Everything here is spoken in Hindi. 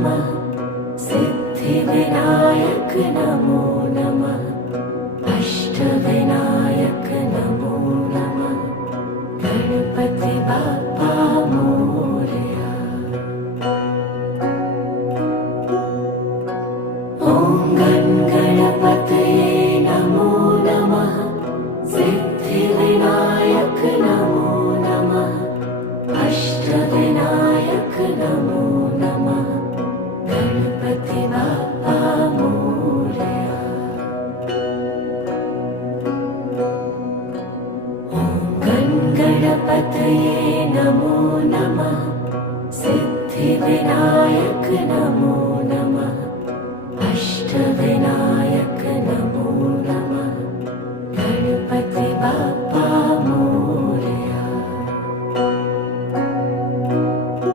नमः सिद्धिविनायक नमो नमः अष्टविनायक नमो नमः गणपति बाप्पा मोरया। ॐ गणपतये नमो नमः सिद्धिविनायक नमो नमः अष्टविनायक नमो नमः गणपति बाप्पा मोरया। ॐ गणपतये नमो नमः सिद्धिविनायक नमो नमः अष्टविनायक